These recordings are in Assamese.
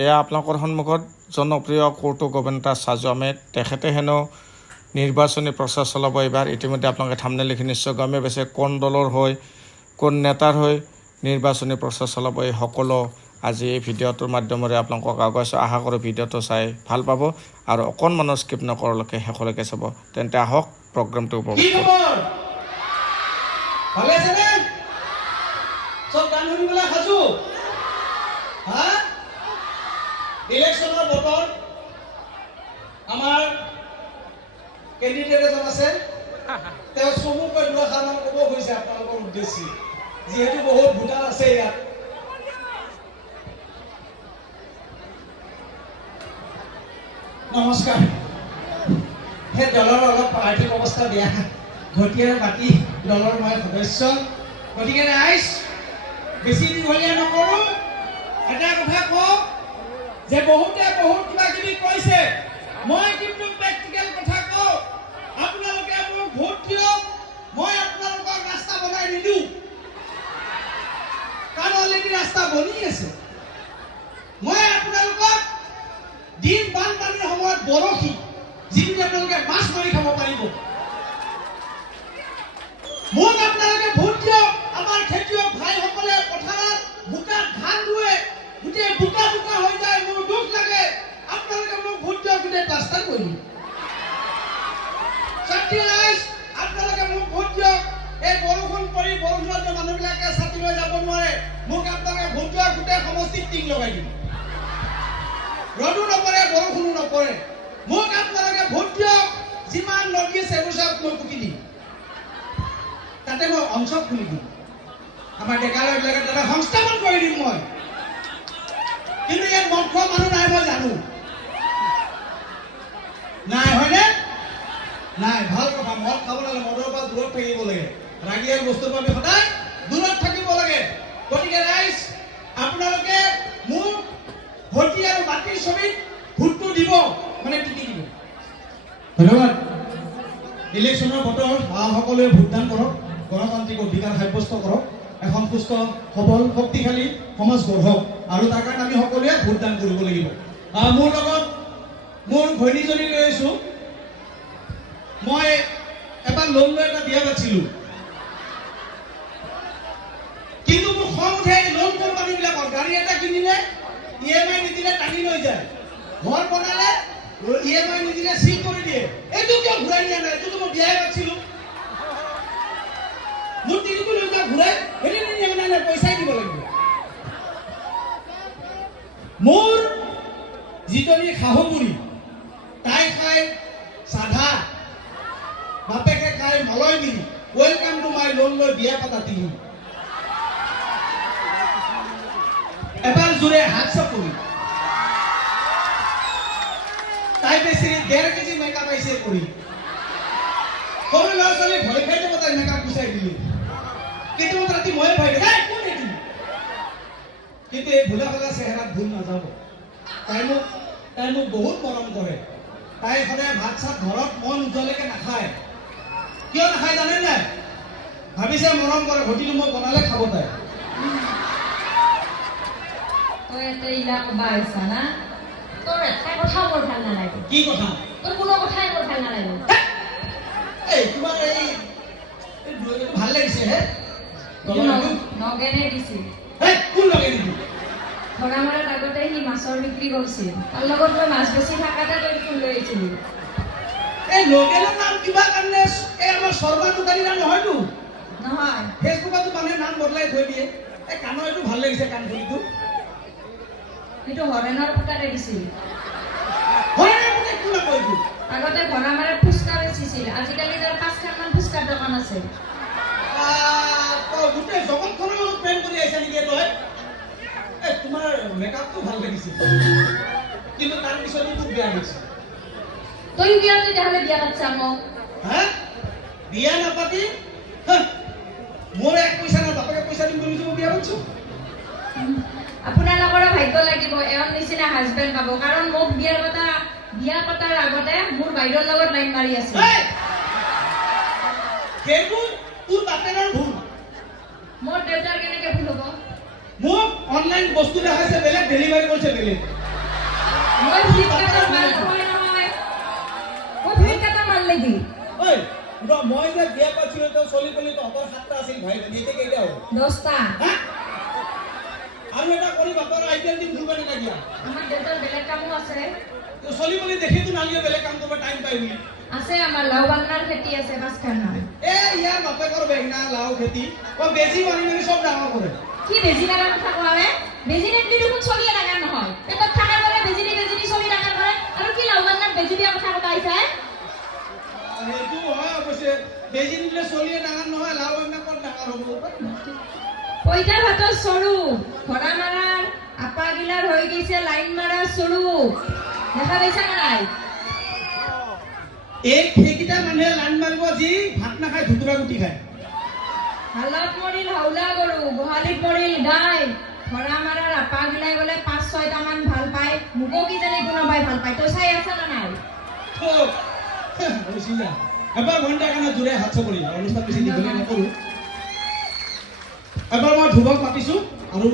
এয়া আপোনালোকৰ সন্মুখত জনপ্ৰিয় কৌতুক অভিনেতা সাজু আহমেদ। তেখেতে হেনো নিৰ্বাচনী প্ৰচাৰ চলাব এইবাৰ। ইতিমধ্যে আপোনালোকে থাম্বনেইল লিখি নিশ্চয় গমে পাইছে কোন দলৰ হৈ কোন নেতাৰ হৈ নিৰ্বাচনী প্ৰচাৰ চলাব। এই সকলো আজি এই ভিডিঅ'টোৰ মাধ্যমেৰে আপোনালোকক আগুৱাইছোঁ। আশা কৰোঁ ভিডিঅ'টো চাই ভাল পাব আৰু অকণমানো স্কিপ নকৰালৈকে শেষলৈকে চাব। তেন্তে আহক প্ৰগ্ৰামটো উপভোগ কৰোঁ। ইলেকশনৰ বতৰ আমাৰ কেণ্ডিডেট এজন আছে, তেওঁ চমুকৈ দুআষাৰমান ক'ব গৈছে আপোনালোকৰ উদ্দেশ্যে, যিহেতু বহুত ভোটাৰ আছে ইয়াত। নমস্কাৰ। সেই দলৰ অলপ আৰ্থিক অৱস্থা বেয়া, ঘটীয়াৰ বাকী দলৰ মই সদস্য, গতিকে ৰাইজ বেছি দীঘলীয়া নকৰোঁ। এটা কথা কওঁ যে বহুতে বহুত কিবা কিবি কৈছে, মই কিন্তু প্ৰেক্টিকেল কথা কওঁ। আপোনালোকে মোক ভোট দিয়ক, মই আপোনালোকক ৰাস্তা বনাই নিদিওঁ, কাৰণ অলৰেডি ৰাস্তা বনি আছে। মই আপোনালোকক দিন বানপানীৰ সময়ত বৰশী, যিটো আপোনালোকে মাছ মাৰি খাব পাৰিব, মোক আপোনালোকে ভোট দিয়ক। আমাৰ খেতিয়ক ভাইসকলে পথাৰত বোকাত ধান ৰুৱে, গোটেই বোকা বোকা হৈ যায়, মোৰ দুখ লাগে। আপোনালোকে মোক ভোট দিয়ক, গোটেই প্লাষ্টাৰ কৰি দিম। ছাত্ৰী ৰাইজ, আপোনালোকে মোক ভোট দিয়ক। এই বৰষুণ পৰি বৰষুণত মানুহবিলাকে ছাতি লৈ যাব নোৱাৰে, মোক আপোনালোকে ভোট দিয়ক, গোটেই সমষ্টিত টিং লগাই দিম। ৰ'দো নপৰে বৰষুণো নপৰে, মোক আপোনালোকে ভোট দিয়ক। যিমান নদী আছে সেইবোৰ মই পুতি দিম, তাতে মই অঞ্চল খুলি দিম। আমাৰ ডেকা ল'ৰাবিলাকে তাতে সংস্থাপন কৰি দিম মই। কিন্তু ইয়াত মদ খোৱা মানুহ নাই, মই জানো। নাই, হয়নে? নাই, ভাল কথা। মদ খাব লাগে, মদৰ পৰা দূৰত থাকিব লাগে, ৰাগিয়াল বস্তুৰ পৰা আমি সদায় দূৰত থাকিব লাগে। গতিকে ৰাইজ, আপোনালোকে মোক ভোটী আৰু বাতিৰ ছবিত ভোটটো দিব, মানে টিকি দিব। ধন্যবাদ। ইলেকশ্যনৰ বতৰ, সকলোৱে ভোটদান কৰক, গণতান্ত্ৰিক অধিকাৰ সাব্যস্ত কৰক, এখন সুস্থ সবল শক্তিশালী সমাজ গঢ়ক, আৰু তাৰ কাৰণে আমি সকলোৱে ভোটদান কৰিব লাগিব। মোৰ লগত মোৰ ভৈনীজনী লৈ আহিছোঁ। মই এবাৰ লোন লৈ এটা বিয়া পাতিছিলোঁ, কিন্তু মোৰ খং উঠে লোন কোম্পানীবিলাকৰ। গাড়ী এটা কিনিলে EMI নিদিলে টানি লৈ যায়, ঘৰ বনালে EMI নিদিলে চিল কৰি দিয়ে। এইটো কিয় ঘূৰাই নিয়া নাই? এইটোতো মই বিয়াই পাতিছিলোঁ। মোৰ তিনিটো লৈ যোৱা ঘূৰাই হেৰি নাই, পইচাই দিব লাগিব। মোৰ যিজনী শাহুবুঢ়ী, তাই খায় চাধা, বাপেকে খায় মলয় বিৰি। ৱেলকাম টু মাই লোন লৈ বিয়া পাতা তিনি। এবাৰ জোৰে হাত চাপৰি, তাই বেছি 1.5 কেজি মেকআপ আহিছে কৰি। সৰু ল'ৰা ছোৱালী ভয় খাই যাব, তাই মেকআপ গুচাই দিলোঁ। কিন্তু ৰাতি ময়ে ভয় খাই কোন এটি, কিন্তু এই ভোলা ভোলা চেহেৰাত ভুল নাযাব। তাই মোক বহুত মৰম কৰে। তাই সদায় ভাত চাত ঘৰত মন উজ্বলৈকে নাখায়। কিয় নাখায় জানে নাই? ভাবিছে মৰম কৰে, ঘটিটো মই বনালে খাব তাই। তই এটা ইলা কবা আহিছা না? তোৰ এটা কথাও মোৰ ভাল নালাগে। কি কথা? তোৰ কোনো কথাই মোৰ ভাল নালাগে। এই তোমাৰ এই ভাল লাগিছে হে? নগেনে দিছিল। কোন লগে দিবি? ধৰা মাৰাত আগতে সি মাছৰ বিক্ৰী কৰিছিল, তাৰ লগত মই মাছ বেছি থাকাতে তই ফুল লৈ আহিছিলি। এই নগেনৰ নাম কিবা কাৰণে এই আমাৰ শৰ্মা দোকানীৰ নাম নহয়তো? নহয়, ফেচবুকতো মানুহে নাম বদলাই থৈ দিয়ে। এই কাণৰ এইটো ভাল লাগিছে, কাণফুলিটো। সেইটো হৰেণৰ পুতাৰে দিছিল। হৰেণৰ পুতাই কি নাম কৈছো? আগতে ধৰা মাৰাত ফুচকা বেচিছিল, আজিকালি তাৰ 5খানমান ফুচকাৰ দোকান আছে। গোটেই জগতখনৰ লগত প্ৰেম কৰি আহিছা নেকি তই? তোমাৰ মেকআপটো ভাল লাগিছে, কিন্তু তাৰ পিছত খুব বেয়া হৈছে। তই বিয়া তেতিয়াহ'লে বিয়া পাতিছা মোক? বিয়া নাপাতি মোৰ 1 পইচা নাই, বাপেকে পইচা দিম বুলি মই বিয়া পাতিছো। আপোনালোকৰো ভাগ্য লাগিব এওঁৰ নিচিনা হাজবেণ্ড পাব, কাৰণ মোক বিয়া পতাৰ আগতে মোৰ বাইদেউৰ লগত লাইন মাৰি আছে। সেইবোৰ তোৰ বাপেৰৰ ভুল। মোৰ দেউতাৰ কেনেকে ভুল হ'ব? মোক অনলাইন বস্তু দেখাইছে বেলেগ, ডেলিভাৰী কৰিছে বেলেগ। মই ফ্লিপকাৰ্টৰ মাল নহয় নহয়। মই ফ্লিপকাৰ্টৰ মাল নেকি? ঐ মই যে বিয়া পাইছিলো তো চলি পলি তহঁতৰ 7টা আছিল ভাই ভনী, এতিয়া কেইটা হ'ল? 10টা। হা? আৰু এটা কৰি বাপৰ আইডিয়া দিম দুবাৰ এটা দিয়া। আমাৰ দেউতাৰ বেলেগ কামো আছে। চলি পলি দেখিতো নালিয়ে বেলেগ কাম কৰিব টাইম পাই বুলি। আছে আমাৰ লাও বান্নাৰ খেতি আছে 5খান। ইয়াৰ বাপেকৰ বেঙনা লাও খেতি বেজি মাৰি মাৰি চব ডাঙৰ কৰে। কি বেজি লগাৰ কথা কোৱা হে? বেজি নিদিলে দেখোন চলিয়ে ডাঙৰ নহয়। পেটত থাকাৰ দৰে বেজি দি চলি ডাঙৰ কৰে। আৰু কি লাও বান্নাৰ বেজি দিয়া কথা কবা আহিছা হে? সেইটো হয় অৱশ্যে, বেজি নিদিলে চলিয়ে ডাঙৰ নহয়, লাও বান্না ক'ত ডাঙৰ হ'ব? পইতা ভাতৰ চৰু, ঘৰা মাৰাৰ আপা গিলাৰ হৈ গৈছে লাইন মাৰাৰ চৰু। দেখা পাইছা নে নাই? সেইকেইটা মানুহে লাইন মাৰিব যি ভাত নাখায় ধুতুৰা গুটি খায়। হালত মৰিল হাওলা গৰু, গোহালিত মৰিল গাই। ঘৰা মাৰাৰ আপা গিলাই বোলে 5-6টা মান ভাল পায়। মোকো কিজানি কোনোবাই ভাল পায়। তই চাই আছা নে নাই? এবাৰ ঘণ্টাৰ কাৰণে জোৰে হাত চাপৰি অনুষ্ঠান বেছি দীঘলীয়া নকৰোঁ। এবাৰ মই ধ্ৰুৱক মাতিছোঁ আৰু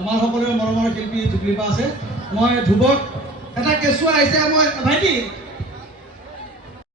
আমাৰ সকলোৰে মৰমৰ শিল্পী জুবলিপা আছে। মই ধ্ৰুৱক এটা কেঁচুৱা আহিছে, মই ভাইটি